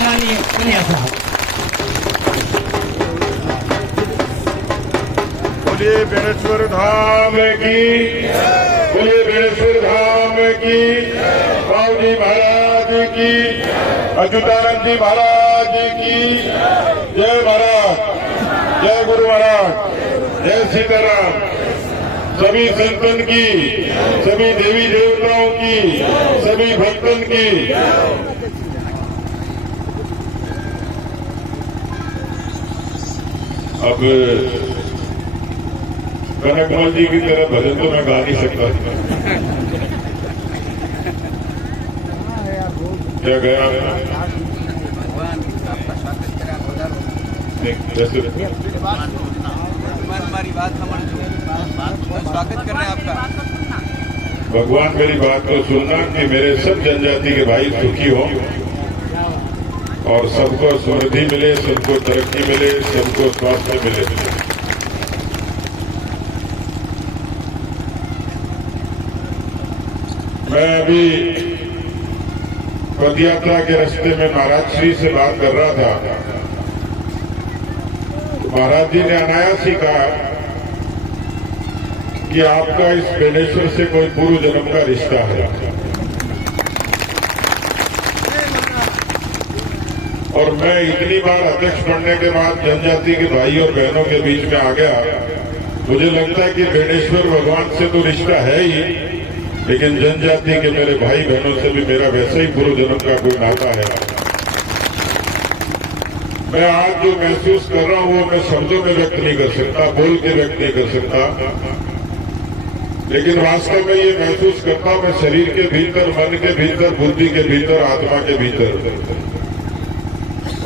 मंगलानी कन्या साहब। बोलिए बेणेश्वर धाम की, बोलिए बेणेश्वर धाम की, बाबूजी महाराज की, अच्युतानंद जी महाराज की जय। महाराज जय, गुरु महाराज जय, सीताराम। सभी संतन की, सभी देवी देवताओं की, सभी भक्तन की। अब कनकमल जी की तरह भजन तो मैं गा नहीं सकता। क्या गया जैसे हमारी बात समझ स्वागत कर रहे हैं आपका। भगवान मेरी बात को सुनना कि मेरे सब जनजाति के भाई सुखी हो और सबको समृद्धि मिले, सबको तरक्की मिले, सबको स्वास्थ्य मिले। मैं अभी पदयात्रा के रास्ते में महाराज श्री से बात कर रहा था। महाराज जी ने अनायास ही कहा कि आपका इस बेणेश्वर से कोई पूर्व जन्म का रिश्ता है। और मैं इतनी बार अध्यक्ष बनने के बाद जनजाति के भाई और बहनों के बीच में आ गया, मुझे लगता है कि बेणेश्वर भगवान से तो रिश्ता है ही, लेकिन जनजाति के मेरे भाई बहनों से भी मेरा वैसा ही पूर्व जन्म का कोई नाता है। मैं आज जो महसूस कर रहा हूं वो मैं शब्दों में व्यक्त नहीं कर सकता, बोल के व्यक्त नहीं कर सकता, लेकिन वास्तव में ये महसूस करता हूं मैं शरीर के भीतर, मन के भीतर, बुद्धि के भीतर, आत्मा के भीतर।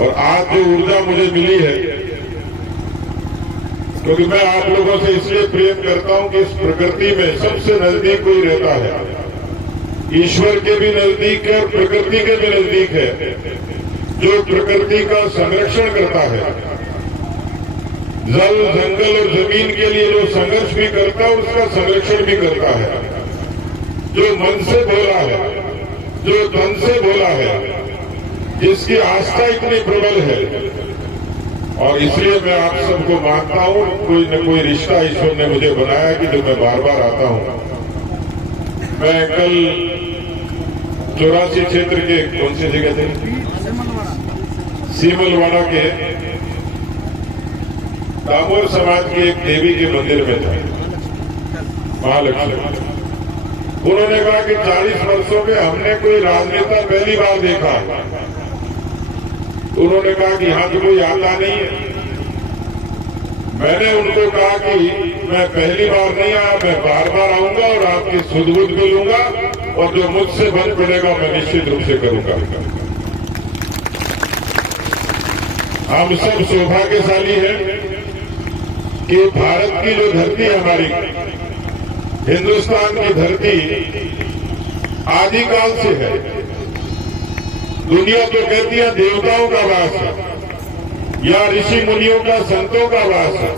और आज जो ऊर्जा मुझे मिली है, क्योंकि मैं आप लोगों से इसलिए प्रेम करता हूं कि इस प्रकृति में सबसे नजदीक कोई रहता है। ईश्वर के भी नजदीक है और प्रकृति के भी नजदीक है, जो प्रकृति का संरक्षण करता है। जल, जंगल और जमीन के लिए जो संघर्ष भी करता है उसका संरक्षण भी करता है। जो मन से बोला है, जो तन से बोला है, जिसकी आस्था इतनी प्रबल है, और इसलिए मैं आप सबको मानता हूं कोई न कोई रिश्ता ईश्वर ने मुझे बनाया कि जो मैं बार बार आता हूं। मैं कल 84 क्षेत्र के कौन सी जगह थे, सीमलवाड़ा के दामोर समाज की एक देवी के मंदिर में था, महालक्ष्मी। उन्होंने कहा कि 40 वर्षों में हमने कोई राजनेता पहली बार देखा। उन्होंने कहा कि यहां तो कोई आता नहीं है। मैंने उनको कहा कि मैं पहली बार नहीं आया, मैं बार बार आऊंगा और आपकी सुध-बुध भी लूंगा, और जो मुझसे बन पड़ेगा मैं निश्चित रूप से करूंगा। हम सब सौभाग्यशाली हैं कि भारत की जो धरती हमारी, हिंदुस्तान की धरती आदिकाल से है। दुनिया तो कहती है देवताओं का वास है, या ऋषि मुनियों का, संतों का वास है,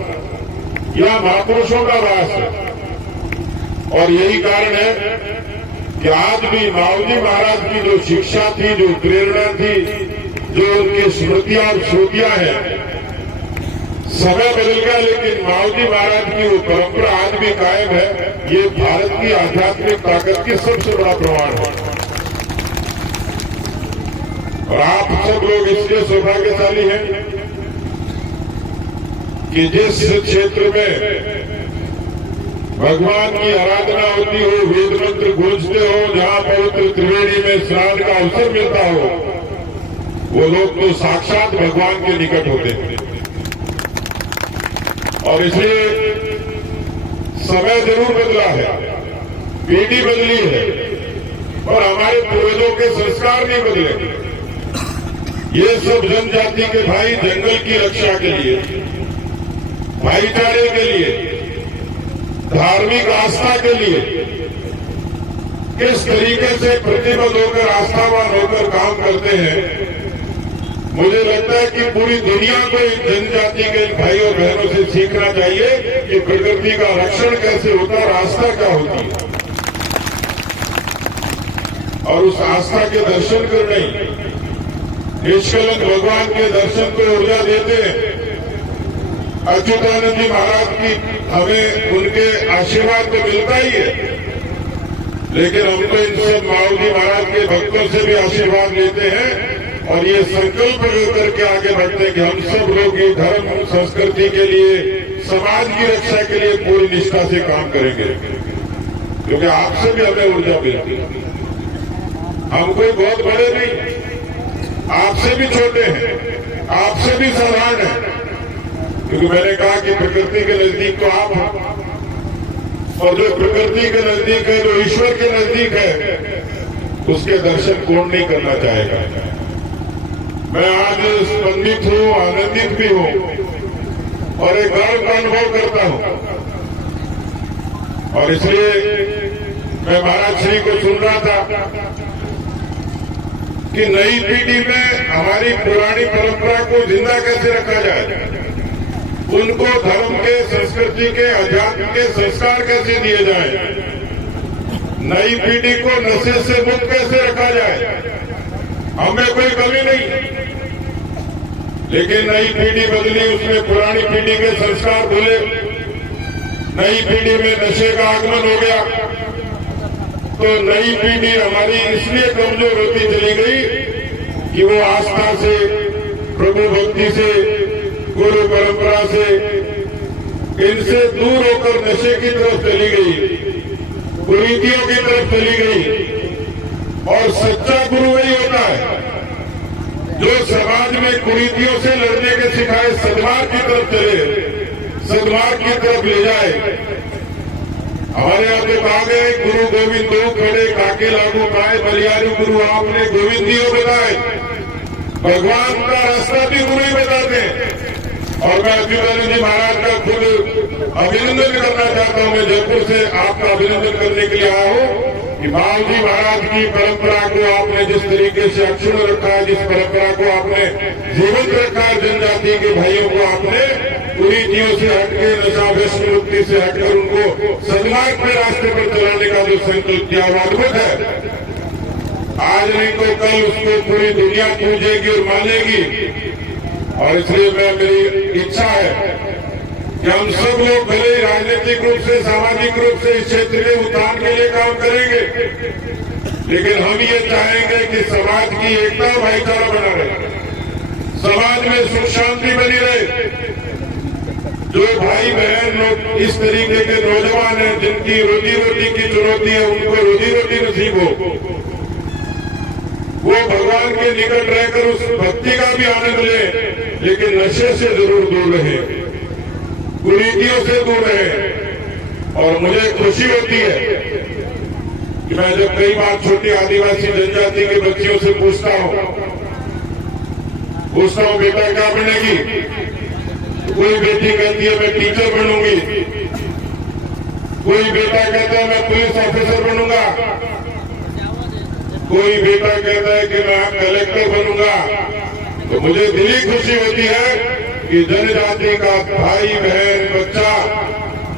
या महापुरुषों का वास है। और यही कारण है कि आज भी माऊजी महाराज की जो शिक्षा थी, जो प्रेरणा थी, जो उनकी स्मृतियां और श्रुतियां हैं, समय बदल गया लेकिन माऊजी महाराज की वो परंपरा आज भी कायम है। ये भारत की आध्यात्मिक ताकत की सबसे बड़ा प्रमाण है। और आप सब लोग इसलिए सौभाग्यशाली हैं कि जिस क्षेत्र में भगवान की आराधना होती हो, वेद मंत्र गूंजते हो, जहां पवित्र त्रिवेणी में स्नान का अवसर मिलता हो, वो लोग तो साक्षात भगवान के निकट होते हैं। और इसलिए समय जरूर बदला है, पीढ़ी बदली है, और हमारे पूर्वजों के संस्कार नहीं बदले। ये सब जनजाति के भाई जंगल की रक्षा के लिए, भाईचारे के लिए, धार्मिक आस्था के लिए किस तरीके से प्रतिबद्ध होकर, आस्थावान होकर काम करते हैं। मुझे लगता है कि पूरी दुनिया को इन जनजाति के भाई और बहनों से सीखना चाहिए कि प्रकृति का रक्षण कैसे होता है और आस्था क्या होती है, और उस आस्था के दर्शन करने निष्कलंक भगवान के दर्शन को ऊर्जा देते हैं। अच्युतानंद जी महाराज की हमें उनके आशीर्वाद तो मिलता ही है, लेकिन हम तो इन सब माऊजी महाराज के भक्तों से भी आशीर्वाद लेते हैं और ये संकल्प लेकर के आगे बढ़ते हैं कि हम सब लोग ये धर्म संस्कृति के लिए, समाज की रक्षा के लिए पूरी निष्ठा से काम करेंगे, क्योंकि आपसे भी हमें ऊर्जा मिलती है। हम कोई बहुत बड़े नहीं, आपसे भी छोटे हैं, आपसे भी साधारण हैं, क्योंकि मैंने कहा कि प्रकृति के नजदीक तो आप हैं, और जो प्रकृति के नजदीक है, जो ईश्वर के नजदीक है, उसके दर्शन कौन नहीं करना चाहेगा। मैं आज स्पंदित हूं, आनंदित भी हूं और एक गर्व का अनुभव करता हूं, और इसलिए मैं महाराज श्री को सुन रहा था कि नई पीढ़ी में हमारी पुरानी परंपरा को जिंदा कैसे रखा जाए, उनको धर्म के, संस्कृति के, अध्यात्म के संस्कार कैसे दिए जाए, नई पीढ़ी को नशे से मुक्त कैसे रखा जाए। हमें कोई कमी नहीं, लेकिन नई पीढ़ी बदली, उसमें पुरानी पीढ़ी के संस्कार भूले, नई पीढ़ी में नशे का आगमन हो गया, तो नई पीढ़ी हमारी इसलिए कमजोर होती चली गई कि वो आस्था से, प्रभु भक्ति से, गुरु परंपरा से, इनसे दूर होकर नशे की तरफ चली गई, कुरीतियों की तरफ चली गई। और सच्चा गुरु वही होता है जो समाज में कुरीतियों से लड़ने के सिखाए, सद्मार्ग की तरफ चले, सद्मार्ग की तरफ ले जाए। हमारे यहाँ तो कहा गया, गुरु गोविंद दो खड़े, काके लागू पाए, बलियारू गुरु आपने गोविंदियों बताए। भगवान का रास्ता भी गुरु ही बताते हैं। और मैं अच्युतानंद जी महाराज का खुद अभिनंदन करना चाहता हूं। मैं जयपुर से आपका अभिनंदन करने के लिए आया हूं कि माऊजी महाराज की परंपरा को आपने जिस तरीके से अक्षुण्ण रखा है, जिस परंपरा को आपने जीवित रखा है, जनजाति के भाइयों को आपने कुरीतियों से हटके, नशा व्यसन मुक्ति से हटकर उनको सद्मार्ग के रास्ते पर चलाने का जो संकल्प किया वो अद्भुत है। आज नहीं तो कल उसको पूरी दुनिया पूजेगी और मानेगी। और इसलिए मेरी इच्छा है कि हम सब लोग भले ही राजनीतिक रूप से, सामाजिक रूप से इस क्षेत्र के उत्थान के लिए काम करेंगे, लेकिन हम ये चाहेंगे कि समाज की एकता, भाईचारा बना रहे, समाज में सुख शांति बनी रहे। जो भाई बहन लोग इस तरीके के नौजवान हैं जिनकी रोजी रोटी की चुनौती है, उनको रोजी रोटी नसीब हो, वो भगवान के निकट रहकर उस भक्ति का भी आनंद ले, लेकिन नशे से जरूर दूर रहे, कुरीतियों से दूर रहे। और मुझे खुशी होती है कि मैं जब कई बार छोटी आदिवासी जनजाति के बच्चियों से पूछता हूं बेटा क्या बनेगी, तो कोई बेटी कहती है मैं टीचर बनूंगी, कोई बेटा कहता है मैं पुलिस ऑफिसर बनूंगा, कोई बेटा कहता है कि मैं कलेक्टर बनूंगा। तो मुझे दिली खुशी होती है कि जनजाति का भाई बहन बच्चा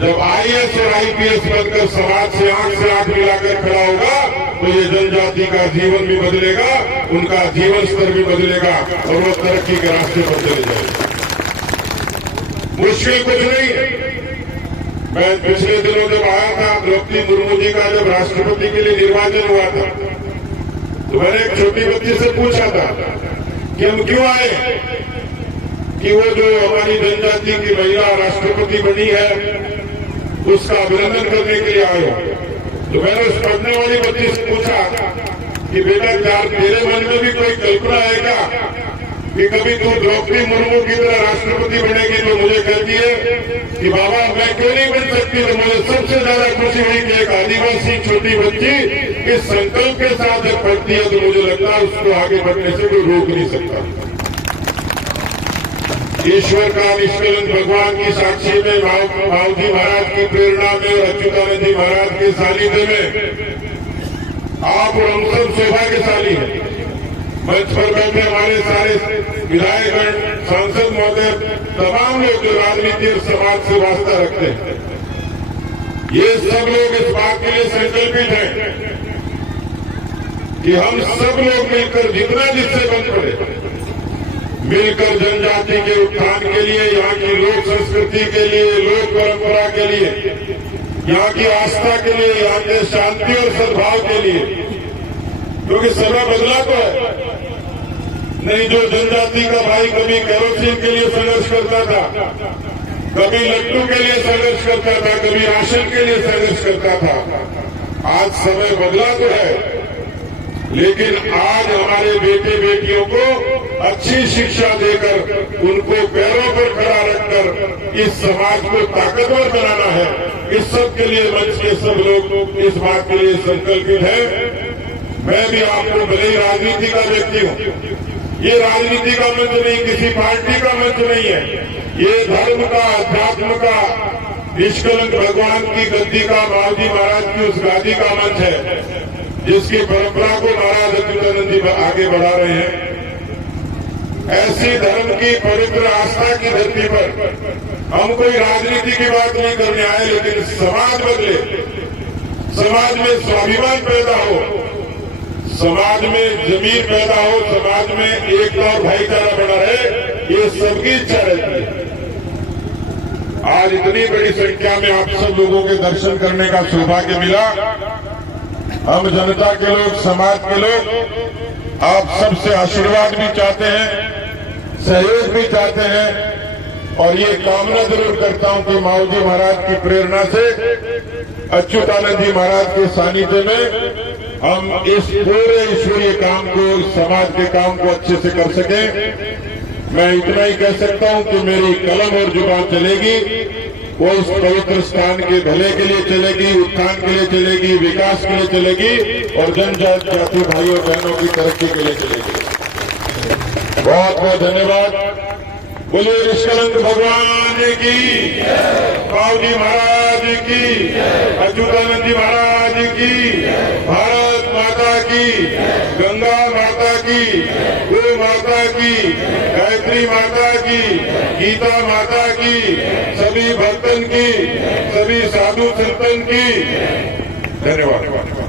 जब आईएएस और आईपीएस बनकर समाज से आंख मिलाकर खड़ा होगा, तो ये जनजाति का जीवन भी बदलेगा, उनका जीवन स्तर भी बदलेगा और वो तरक्की के रास्ते पर चले जाएगा। मुश्किल कुछ नहीं है। मैं पिछले दिनों जब आया था, द्रौपदी मुर्मू जी का जब राष्ट्रपति के लिए निर्वाचन हुआ था, तो मैंने एक छोटी बच्ची से पूछा था कि हम क्यों आए, कि वो जो हमारी जनजाति की महिला राष्ट्रपति बनी है उसका अभिनंदन करने के लिए आए हो। तो मैंने उस पढ़ने वाली बच्ची से पूछा कि बेटा क्या तेरे मन में भी कोई कल्पना है क्या कि कभी तू द्रौपदी मुर्मू की तरह राष्ट्रपति बनेगी? तो मुझे कहती है कि बाबा मैं क्यों नहीं बन सकती। तो मुझे सबसे ज्यादा खुशी हुई कि एक आदिवासी छोटी बच्ची इस संकल्प के साथ जब पढ़ती है तो मुझे लगता है उसको आगे बढ़ने से कोई रोक नहीं सकता। ईश्वर का निष्कलंक भगवान की साक्षी में, माऊजी महाराज की प्रेरणा में और अच्युतानंद जी महाराज के सानिध्य में आप और हम सब सौभाग्यशाली हैं। मंच पर बैठे हमारे सारे विधायकगण, सांसद महोदय, तमाम लोग जो राजनीति और समाज से वास्ता रखते हैं, ये सब लोग इस बात के लिए संकल्पित हैं कि हम सब लोग मिलकर जितना जिससे बन पड़े मिलकर जनजाति के उत्थान के लिए, यहाँ की लोक संस्कृति के लिए, लोक परंपरा के लिए, यहाँ की आस्था के लिए, यहाँ के शांति और सद्भाव के लिए, क्योंकि समय बदला तो है। नहीं, जो जनजाति का भाई कभी केरोसिन के लिए संघर्ष करता था, कभी लट्टू के लिए संघर्ष करता था, कभी राशन के लिए संघर्ष करता था, आज समय बदला तो है। लेकिन आज हमारे बेटे बेटियों को अच्छी शिक्षा देकर, उनको पैरों पर खड़ा रखकर इस समाज को ताकतवर बनाना है। इस सब के लिए मंच के सब लोग इस बात के लिए संकल्पित हैं। मैं भी आपको, भले ही राजनीति का व्यक्ति हूं, ये राजनीति का मंच नहीं, किसी पार्टी का मंच नहीं है, ये धर्म का, अध्यात्म का, निष्कलंक भगवान की गद्दी का, मावजी महाराज की उस गादी का मंच है, जिसकी परंपरा को महाराज अच्युतानंद जी आगे बढ़ा रहे हैं। ऐसी धर्म की पवित्र आस्था की धरती पर हम कोई राजनीति की बात नहीं करने आए, लेकिन समाज बदले, समाज में स्वाभिमान पैदा हो, समाज में जमीन पैदा हो, समाज में एकता और भाईचारा बना रहे, ये सबकी इच्छा रहती है। आज इतनी बड़ी संख्या में आप सब लोगों के दर्शन करने का सौभाग्य मिला। हम जनता के लोग, समाज के लोग आप सबसे आशीर्वाद भी चाहते हैं, सहयोग भी चाहते हैं, और ये कामना जरूर करता हूं कि माऊजी महाराज की प्रेरणा से, अच्युतानंद जी महाराज के सानिध्य में हम इस पूरे ईश्वरीय काम को, इस समाज के काम को अच्छे से कर सकें। मैं इतना ही कह सकता हूं कि मेरी कलम और जुबान चलेगी, वो इस पवित्र स्थान के भले के लिए चलेगी, उत्थान के लिए चलेगी, विकास के लिए चलेगी, और जनजाति भाइयों बहनों की तरक्की के लिए चलेगी। बहुत बहुत धन्यवाद। बोलिए निष्कलंक भगवान की, माऊजी महाराज की, अच्युतानंद जी महाराज की, भारत माता की, गंगा माता की, गो माता की, गायत्री माता की, गीता माता की, सभी भक्तन की, सभी साधु संतन की। धन्यवाद।